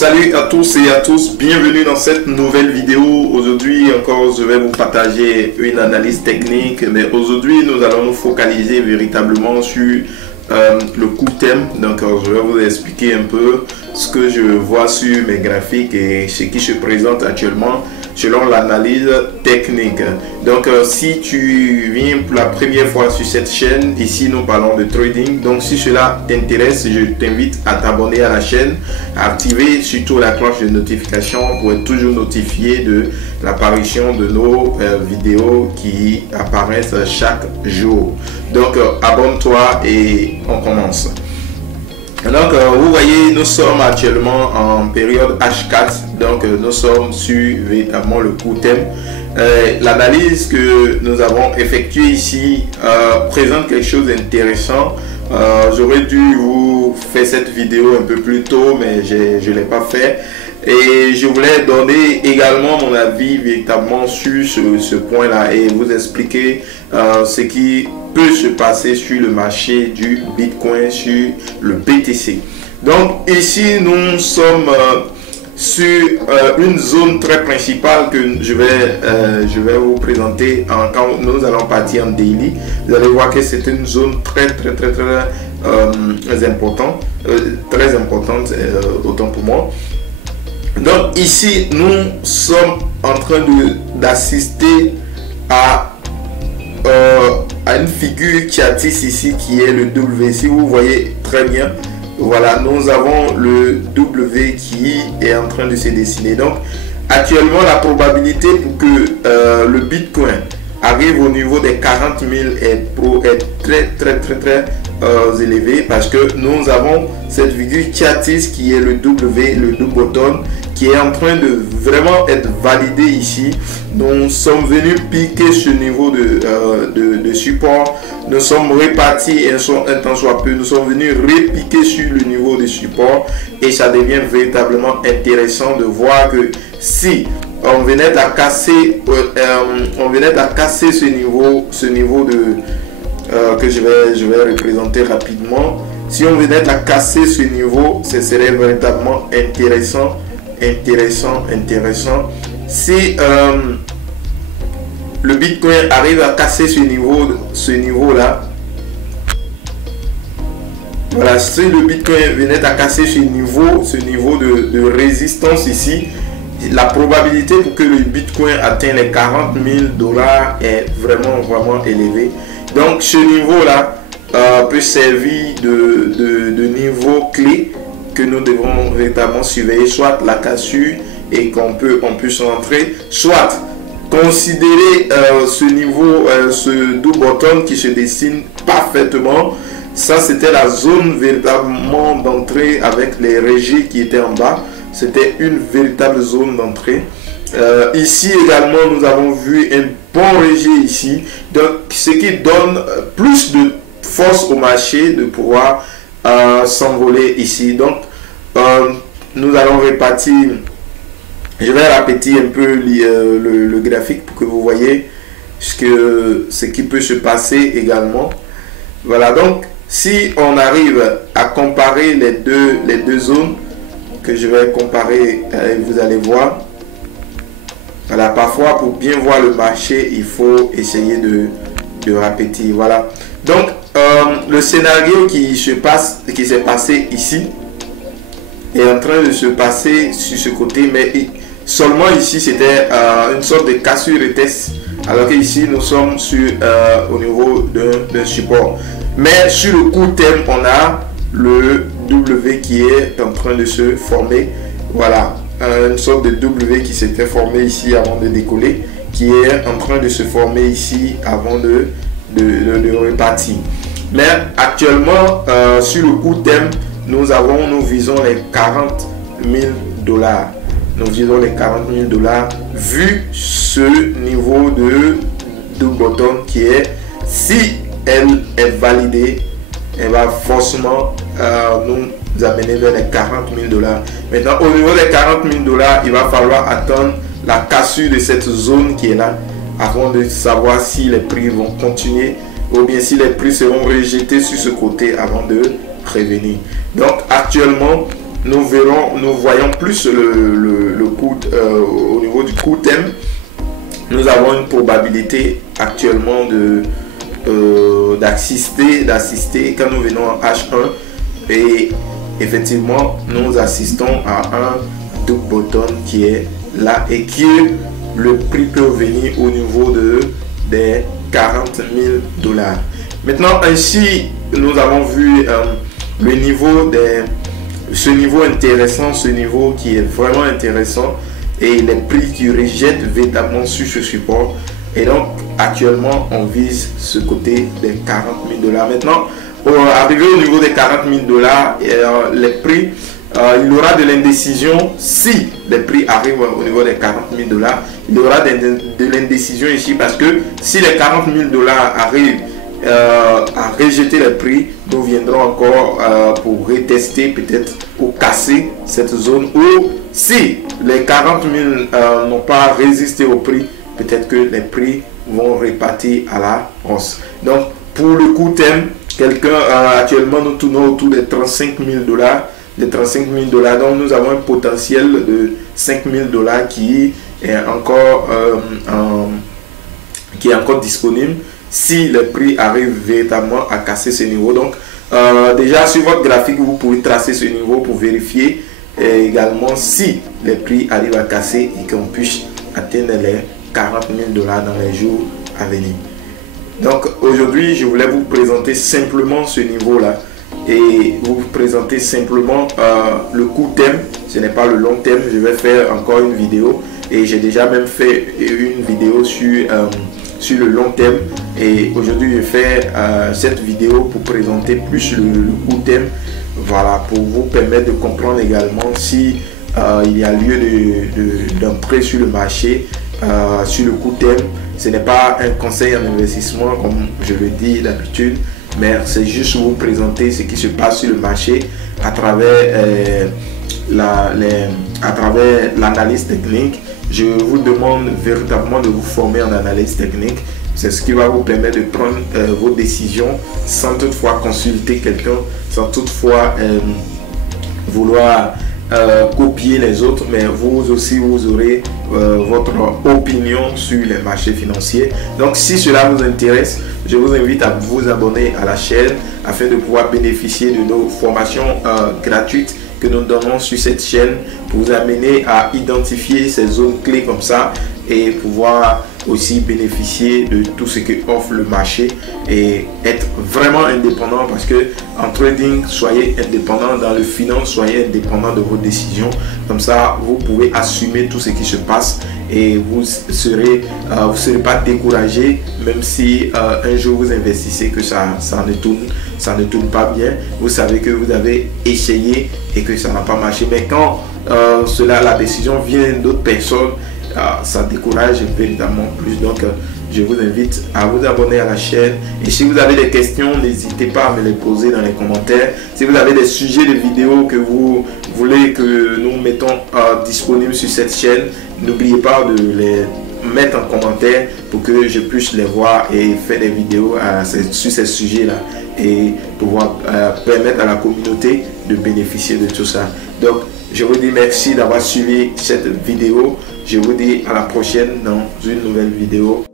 Salut à tous et à tous, bienvenue dans cette nouvelle vidéo. Aujourd'hui encore je vais vous partager une analyse technique, mais aujourd'hui nous allons nous focaliser véritablement sur le coût thème. Donc je vais vous expliquer un peu ce que je vois sur mes graphiques et ce qui se présente actuellement selon l'analyse technique. Donc si tu viens pour la première fois sur cette chaîne, ici nous parlons de trading. Donc si cela t'intéresse, je t'invite à t'abonner à la chaîne, à activer surtout la cloche de notification pour être toujours notifié de l'apparition de nos vidéos qui apparaissent chaque jour. Donc abonne-toi et on commence. Donc vous voyez, nous sommes actuellement en période H4, donc nous sommes sur véritablement le court thème. L'analyse que nous avons effectuée ici présente quelque chose d'intéressant. J'aurais dû vous faire cette vidéo un peu plus tôt, mais je ne l'ai pas fait. Et je voulais donner également mon avis véritablement sur ce point-là et vous expliquer ce qui peut se passer sur le marché du Bitcoin, sur le BTC. Donc ici, nous sommes sur une zone très principale que je vais vous présenter quand nous allons partir en daily. Vous allez voir que c'est une zone très importante, autant pour moi. Donc ici, nous sommes en train d'assister à une figure qui attise ici, qui est le W. Si vous voyez très bien, voilà, nous avons le W qui est en train de se dessiner. Donc actuellement, la probabilité pour que le Bitcoin arrive au niveau des 40 000 est très élevé, parce que nous avons cette figure qui attise, qui est le W, le double bottom, qui est en train de vraiment être validé ici. Nous sommes venus piquer ce niveau de support. Nous sommes repartis un temps soit peu. Nous sommes venus repiquer sur le niveau de support et ça devient véritablement intéressant de voir que si on venait à casser, ce niveau que je vais représenter rapidement. Si on venait à casser ce niveau, ce serait véritablement intéressant. Si le Bitcoin arrive à casser ce niveau là, voilà, si le Bitcoin venait à casser ce niveau de résistance ici, la probabilité pour que le Bitcoin atteigne les 40 000 $ est vraiment élevée. Donc ce niveau là peut servir de niveau clé que nous devons véritablement surveiller, soit la cassure et qu'on peut rentrer, soit considérer ce niveau, ce double bottom qui se dessine parfaitement. Ça, c'était la zone véritablement d'entrée avec les régis qui étaient en bas. C'était une véritable zone d'entrée. Ici également, nous avons vu un bon régie ici, donc ce qui donne plus de force au marché de pouvoir s'envoler ici. Donc nous allons répartir, je vais répéter un peu le graphique pour que vous voyez ce qui peut se passer également. Voilà, donc si on arrive à comparer les deux zones que je vais comparer, vous allez voir. Voilà, parfois pour bien voir le marché, il faut essayer de répéter. Voilà. Donc le scénario qui s'est passé ici est en train de se passer sur ce côté, mais seulement ici c'était une sorte de cassure et test, alors que ici nous sommes au niveau d'un support. Mais sur le court terme, on a le W qui est en train de se former. Voilà, une sorte de W qui s'était formé ici avant de décoller, qui est en train de se former ici avant de repartir. Mais actuellement, sur le court terme, nous visons les 40 000 $. Nous visons les 40 000 $ vu ce niveau de bottom qui est, si elle est validée, elle va forcément nous amener vers les 40 000 $. Maintenant, au niveau des 40 000 $, il va falloir attendre la cassure de cette zone qui est là avant de savoir si les prix vont continuer ou bien si les prix seront rejetés sur ce côté avant de prévenir. Donc actuellement, nous voyons plus le coût au niveau du coût thème. Nous avons une probabilité actuellement d'assister quand nous venons en H1 et effectivement nous assistons à un double bottom qui est là et qui le prix peut venir au niveau des 40 000 dollars. Maintenant ici nous avons vu le niveau ce niveau intéressant, ce niveau qui est vraiment intéressant et les prix qui rejettent véritablement sur ce support. Et donc actuellement on vise ce côté des 40 000 dollars. Maintenant arrivé au niveau des 40 000 dollars, les prix, il y aura de l'indécision. Si les prix arrivent au niveau des 40 000 dollars, il y aura de l'indécision ici, parce que si les 40 000 dollars arrivent à rejeter les prix, nous viendrons encore pour retester peut-être ou casser cette zone, ou si les 40 000 n'ont pas résisté au prix, peut-être que les prix vont repartir à la hausse. Donc pour le court terme, actuellement nous tournons autour des 35 000 dollars, donc nous avons un potentiel de 5 000 dollars qui est encore disponible si le prix arrive véritablement à casser ce niveau. Donc déjà sur votre graphique vous pouvez tracer ce niveau pour vérifier également si les prix arrivent à casser et qu'on puisse atteindre les 40 000 dollars dans les jours à venir. Donc aujourd'hui je voulais vous présenter simplement ce niveau là et vous présenter simplement le court terme. Ce n'est pas le long terme. Je vais faire encore une vidéo et j'ai déjà même fait une vidéo sur le long terme, et aujourd'hui je fais cette vidéo pour présenter plus le court terme, voilà, pour vous permettre de comprendre également si il y a lieu d'entrer sur le marché sur le court terme. Ce n'est pas un conseil en investissement comme je le dis d'habitude, mais c'est juste vous présenter ce qui se passe sur le marché à travers l'analyse technique. Je vous demande véritablement de vous former en analyse technique. C'est ce qui va vous permettre de prendre vos décisions sans toutefois consulter quelqu'un, sans toutefois vouloir copier les autres, mais vous aussi vous aurez votre opinion sur les marchés financiers. Donc si cela vous intéresse, je vous invite à vous abonner à la chaîne afin de pouvoir bénéficier de nos formations gratuites que nous donnons sur cette chaîne pour vous amener à identifier ces zones clés comme ça et pouvoir aussi bénéficier de tout ce que offre le marché et être vraiment indépendant, parce que en trading, soyez indépendant, dans le finance, soyez indépendant de vos décisions. Comme ça, vous pouvez assumer tout ce qui se passe et vous serez pas découragé, même si un jour vous investissez que ça ne tourne pas bien. Vous savez que vous avez essayé et que ça n'a pas marché. Mais quand la décision vient d'autres personnes, ça décourage véritablement plus. Donc je vous invite à vous abonner à la chaîne, et si vous avez des questions, n'hésitez pas à me les poser dans les commentaires. Si vous avez des sujets de vidéos que vous voulez que nous mettons disponibles sur cette chaîne, n'oubliez pas de les mettre en commentaire pour que je puisse les voir et faire des vidéos sur ces sujets là, et pouvoir permettre à la communauté de bénéficier de tout ça. Donc je vous dis merci d'avoir suivi cette vidéo. Je vous dis à la prochaine dans une nouvelle vidéo.